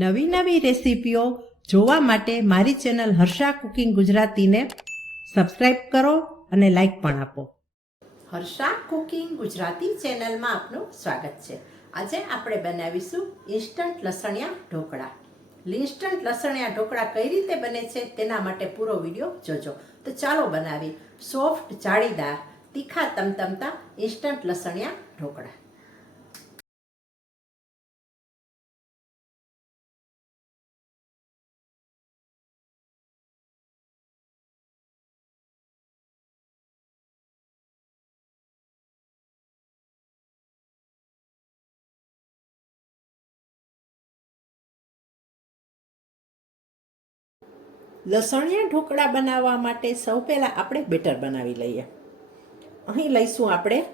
નવી નવી રેસીપીઓ જોવા માટે મારી ચેનલ હર્ષા કુકિંગ ગુજરાતીને સબસ્ક્રાઇબ કરો અને લાઈક પણ આપો. હર્ષા કુકિંગ ગુજરાતી ચેનલમાં આપનું સ્વાગત છે. આજે આપણે બનાવીશું ઇન્સ્ટન્ટ લસણિયા ઢોકળા. ઇન્સ્ટન્ટ લસણિયા ઢોકળા કઈ રીતે બને છે તેના માટે પૂરો વીડિયો જોજો. તો ચાલો બનાવી સોફ્ટ જાળીદાર તીખા તમતમતા ઇન્સ્ટન્ટ લસણિયા ઢોકળા. લસણિયા ઢોકળા બનાવવા માટે સૌ પહેલાં આપણે બેટર બનાવી લઈએ. અહીં લઈશું આપણે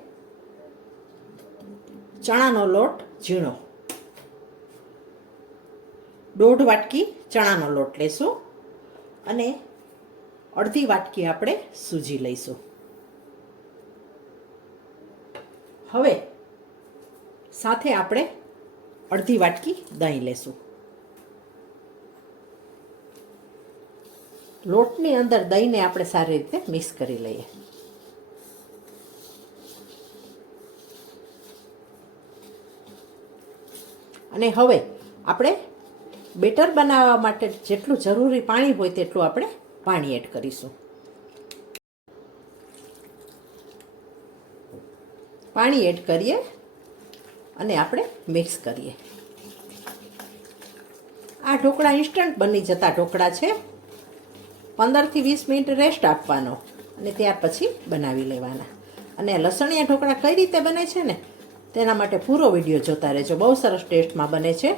ચણાનો લોટ, ઝીણો. દોઢ વાટકી ચણાનો લોટ લઈશું અને અડધી વાટકી આપણે સૂજી લઈશું. હવે સાથે આપણે અડધી વાટકી દહીં લેશું. લોટની અંદર દહીંને આપણે સારી રીતે મિક્સ કરી લઈએ. અને હવે આપણે બેટર બનાવવા માટે જેટલું જરૂરી પાણી હોય તેટલું આપણે પાણી એડ કરીશું. પાણી એડ કરીએ અને આપણે મિક્સ કરીએ. આ ઢોકળા ઇન્સ્ટન્ટ બની જતા ઢોકળા છે. પંદરથી વીસ મિનિટ રેસ્ટ આપવાનો અને ત્યાર પછી બનાવી લેવાના. અને લસણિયા ઢોકળા કઈ રીતે બને છે ને, તેના માટે પૂરો વીડિયો જોતા રહેજો. બહુ સરસ ટેસ્ટમાં બને છે.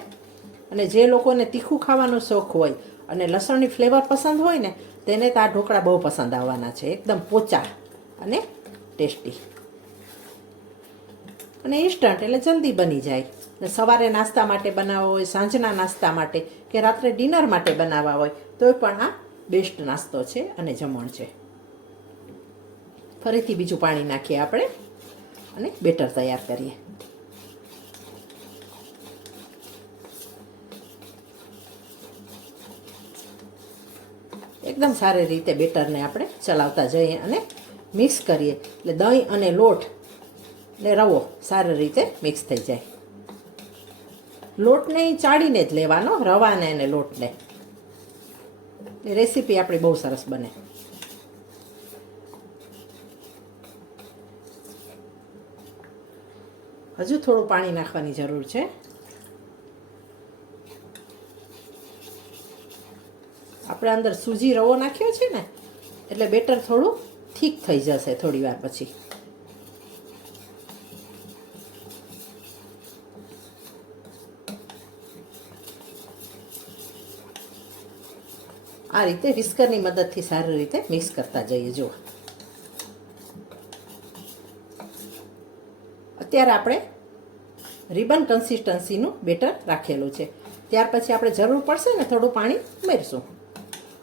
અને જે લોકોને તીખું ખાવાનો શોખ હોય અને લસણની ફ્લેવર પસંદ હોય ને, તેને તો આ ઢોકળા બહુ પસંદ આવવાના છે. એકદમ પોચા અને ટેસ્ટી. અને ઇન્સ્ટન્ટ એટલે જલ્દી બની જાય. ને સવારે નાસ્તા માટે બનાવવો હોય, સાંજના નાસ્તા માટે કે રાત્રે ડિનર માટે બનાવવા હોય તો પણ આ બેસ્ટ નાસ્તો છે અને જમણ છે. ફરીથી બીજું પાણી નાખીએ આપણે અને બેટર તૈયાર કરીએ. એકદમ સારી રીતે બેટરને આપણે ચલાવતા જઈએ અને મિક્સ કરીએ. એટલે દહીં અને લોટ ને રવો સારી રીતે મિક્સ થઈ જાય. લોટને ચાળીને જ લેવાનો, રવાને અને લોટને. રેસીપી આપણી બહુ સરસ બને. હજુ થોડું પાણી નાખવાની જરૂર છે. આપણે અંદર સૂજી રવો નાખ્યો છે ને, એટલે બેટર થોડું થીક થઈ જશે થોડી વાર પછી. આ રીતે વિસ્કરની મદદથી સારી રીતે મિક્સ કરતા જઈએ જો અત્યારે આપણે રિબન કન્સિસ્ટન્સીનું બેટર રાખેલું છે. ત્યાર પછી આપણે જરૂર પડશે ને થોડું પાણી ઉમેરશું.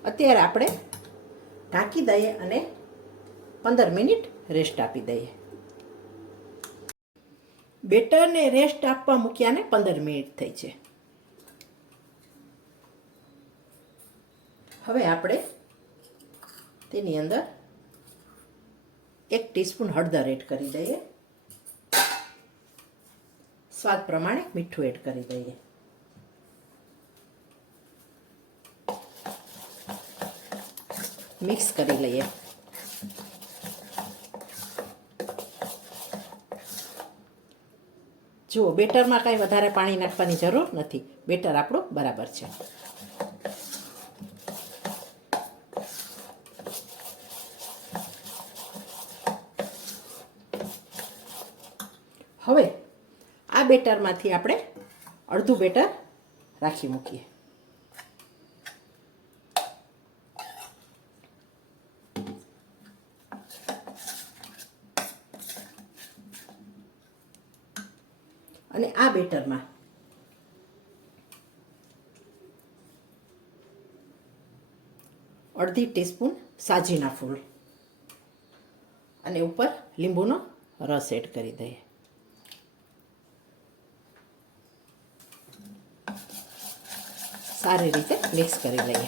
અત્યારે આપણે ઢાંકી દઈએ અને પંદર મિનિટ રેસ્ટ આપી દઈએ. બેટરને રેસ્ટ આપવા મૂક્યાને પંદર મિનિટ થઈ છે. હવે આપણે તેની અંદર એક ટીસ્પૂન હળદર એડ કરી દઈએ. સ્વાદ પ્રમાણે મીઠું એડ કરી દઈએ. મિક્સ કરી લઈએ. જુઓ, બેટરમાં કાંઈ વધારે પાણી નાખવાની જરૂર નથી. બેટર આપણું બરાબર છે હવે આ બેટરમાંથી આપણે અડધું બેટર રાખી મૂકીએ. અને આ બેટરમાં અડધી ટીસ્પૂન સાજીના ફૂલ. અને ઉપર લીંબુનો રસ એડ કરી દઈએ. સારી રીતે મિક્સ કરી લઈએ.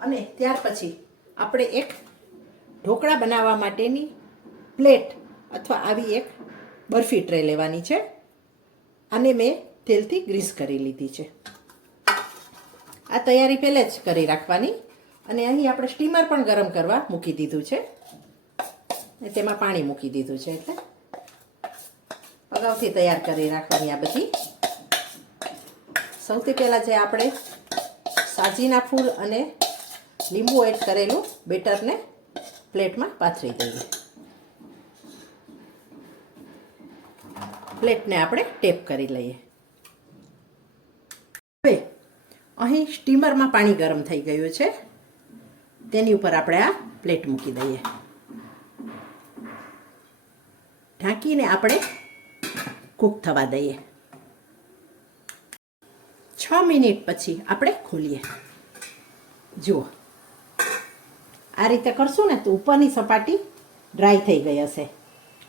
અને ત્યાર પછી આપણે એક ઢોકળા બનાવવા માટેની પ્લેટ અથવા આવી એક બરફી ટ્રે લેવાની છે. અને મેં તેલથી ગ્રીસ કરી લીધી છે. આ તૈયારી પહેલે જ કરી રાખવાની અને અહીં આપણે સ્ટીમર પણ ગરમ કરવા મૂકી દીધું છે. તેમાં પાણી મૂકી દીધું છે એટલે. અગાઉથી તૈયાર કરી રાખવાની આ બધી. સૌથી પહેલાં જે આપણે સાજીના ફૂલ અને લીંબુ એડ કરેલું બેટરને પ્લેટમાં પાથરી દઈએ. પ્લેટને આપણે ટેપ કરી લઈએ. હવે અહીં સ્ટીમરમાં પાણી ગરમ થઈ ગયું છે. તેની ઉપર આપણે આ પ્લેટ મૂકી દઈએ. ઢાંકીને આપણે કૂક થવા દઈએ. છ મિનિટ પછી આપણે ખોલીએ. જુઓ. આ રીતે કરશું ને તો ઉપરની સપાટી ડ્રાય થઈ ગઈ હશે.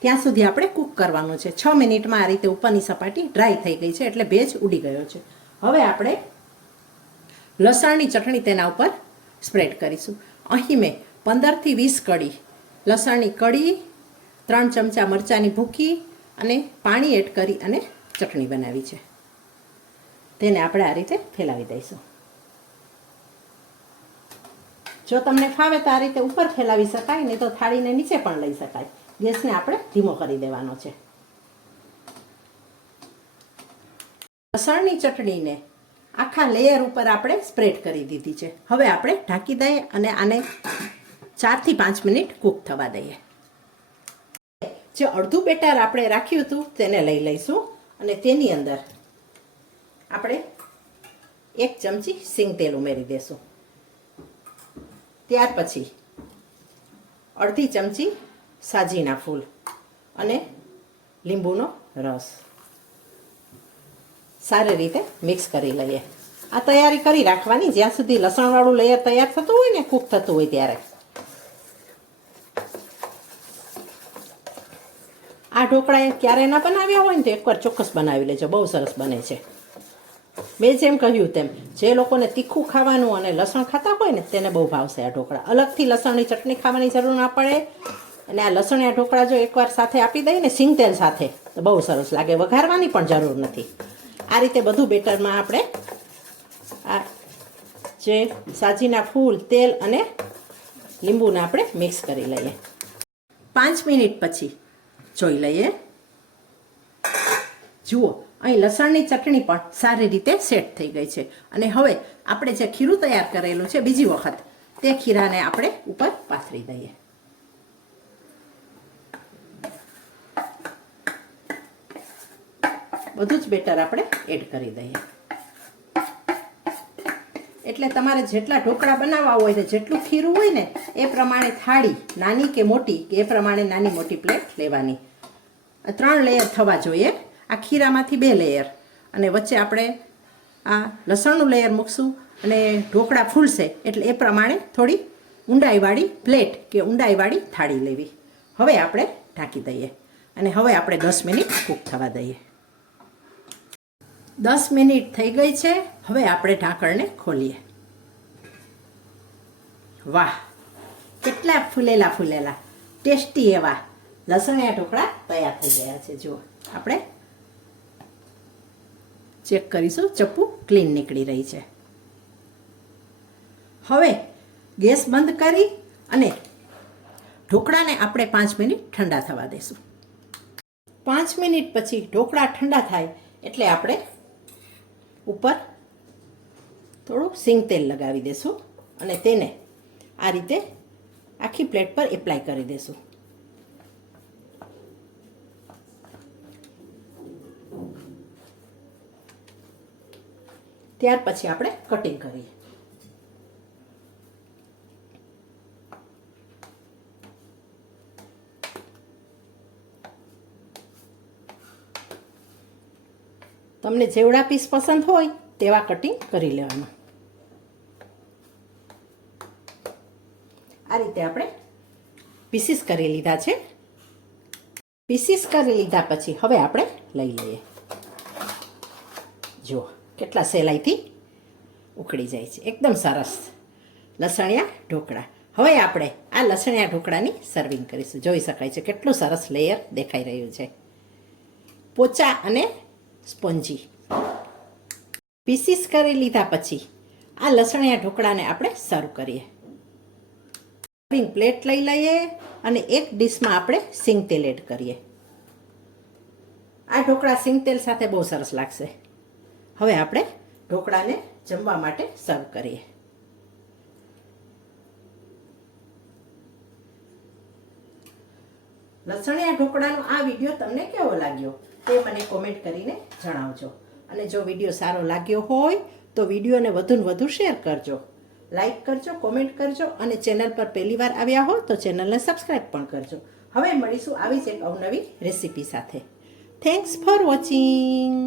ત્યાં સુધી આપણે કૂક કરવાનું છે. છ મિનિટમાં આ રીતે ઉપરની સપાટી ડ્રાય થઈ ગઈ છે એટલે ભેજ ઉડી ગયો છે. હવે આપણે લસણની ચટણી તેના ઉપર સ્પ્રેડ કરીશું. અહીં મેં પંદરથી વીસ કડી લસણની કડી ત્રણ ચમચા મરચાંની ભૂકી અને પાણી એડ કરી અને ચટણી બનાવી છે. તેને આપણે આ રીતે ફેલાવી દઈશું. જો તમને ફાવે તો આ રીતે ઉપર ફેલાવી શકાય, નહીં તો થાળીને નીચે પણ લઈ શકાય. ગેસને આપણે ધીમો કરી દેવાનો છે. લસણની ચટણીને આખા લેયર ઉપર આપણે સ્પ્રેડ કરી દીધી છે. હવે આપણે ઢાંકી દઈએ અને આને ચારથી પાંચ મિનિટ કૂક થવા દઈએ. જે અડધું બેટર આપણે રાખ્યું હતું તેને લઈ લઈશું અને તેની અંદર આપણે એક ચમચી સિંગ તેલ ઉમેરી દેશું. ત્યાર પછી અડધી ચમચી સાજીના ફૂલ અને લીંબુનો રસ. સારી રીતે મિક્સ કરી લઈએ. આ તૈયારી કરી રાખવાની. જ્યાં સુધી લસણવાળું લેયર તૈયાર થતું હોય ને કૂક થતું હોય ત્યારે. આ ઢોકળા ક્યારે ના બનાવ્યા હોય ને, તો એકવાર ચોક્કસ બનાવી લેજો. બહુ સરસ બને છે. મેં જેમ કહ્યું તેમ, જે લોકોને તીખું ખાવાનું અને લસણ ખાતા હોય ને, તેને બહુ ભાવશે આ ઢોકળા. અલગથી લસણની ચટણી ખાવાની જરૂર ના પડે. અને આ લસણિયા ઢોકળા જો એકવાર સાથે આપી દઈએ ને સિંગ તેલ સાથે, તો બહુ સરસ લાગે. વઘારવાની પણ જરૂર નથી. આ રીતે બધું બેટરમાં આપણે આ જે સાજીના ફૂલ, તેલ અને લીંબુને આપણે મિક્સ કરી લઈએ. પાંચ મિનિટ પછી જોઈ લઈએ. જુઓ, અહીં લસણની ચટણી પણ સારી રીતે સેટ થઈ ગઈ છે. અને હવે આપણે જે ખીરું તૈયાર કરેલું છે, બીજી વખત, તે ખીરાને આપણે ઉપર પાથરી દઈએ. બધું જ બેટર આપણે એડ કરી દઈએ. એટલે તમારે જેટલા ઢોકળા બનાવવા હોય ને જેટલું ખીરું હોય ને, એ પ્રમાણે થાળી, નાની કે મોટી, કે એ પ્રમાણે નાની મોટી પ્લેટ લેવાની. ત્રણ લેયર થવા જોઈએ. આ ખીરામાંથી બે લેયર અને વચ્ચે આપણે આ લસણનું લેયર મૂકશું અને ઢોકળા ફૂલશે એટલે એ પ્રમાણે થોડી ઊંડાઈવાળી પ્લેટ કે ઊંડાઈવાળી થાળી લેવી. હવે આપણે ઢાંકી દઈએ. અને હવે આપણે દસ મિનિટ કૂક થવા દઈએ. દસ મિનિટ થઈ ગઈ છે. હવે આપણે ઢાંકણને ખોલીએ. વાહ, કેટલા ફૂલેલા ફૂલેલા. ટેસ્ટી એવા. લસણિયા ઢોકળા તૈયાર થઈ ગયા છે. જુઓ, આપણે ચેક કરીશું. ચપ્પુ ક્લીન નીકળી રહી છે. હવે ગેસ બંધ કરી અને ઢોકળાને આપણે પાંચ મિનિટ ઠંડા થવા દઈશું પાંચ મિનિટ પછી ઢોકળા ઠંડા થાય એટલે આપણે ઉપર થોડું સિંગ તેલ લગાવી દેશું અને તેને આ રીતે આખી પ્લેટ પર એપ્લાય કરી દેશું. ત્યાર પછી આપણે કટિંગ કરીએ. તમને જેવડા પીસ પસંદ હોય તેવા કટિંગ કરી લેવાનું. આ રીતે આપણે પીસીસ કરી લીધા છે. પીસીસ કરી લીધા પછી હવે આપણે લઈ લઈએ. જુઓ, કેટલા સહેલાઈથી ઉકળી જાય છે. એકદમ સરસ. લસણિયા ઢોકળા. હવે આપણે આ લસણિયા ઢોકળાની સર્વિંગ કરીશું. જોઈ શકાય છે કેટલું સરસ લેયર દેખાઈ રહ્યું છે. પોચા અને સ્પોન્જી. પીસીસ કરી લીધા પછી આ લસણિયા ઢોકળાને આપણે સર્વ કરીએ. સર્વિંગ પ્લેટ લઈ લઈએ અને એક ડીશમાં આપણે સિંગ તેલ એડ કરીએ. આ ઢોકળા સિંગ તેલ સાથે બહુ સરસ લાગશે. હવે આપણે ઢોકળાને જમવા માટે સર્વ કરીએ. લસણિયા ઢોકળાનો આ વીડિયો તમને કેવો લાગ્યો તે મને કોમેન્ટ કરીને જણાવજો. અને જો વીડિયો સારો લાગ્યો હોય તો વિડીયોને વધુને વધુ શેર કરજો. લાઈક કરજો કોમેન્ટ કરજો અને ચેનલ પર પહેલીવાર આવ્યા હો તો ચેનલને સબસ્ક્રાઈબ પણ કરજો. હવે મળીશું આવી જ એક અવનવી રેસીપી સાથે. Thanks for watching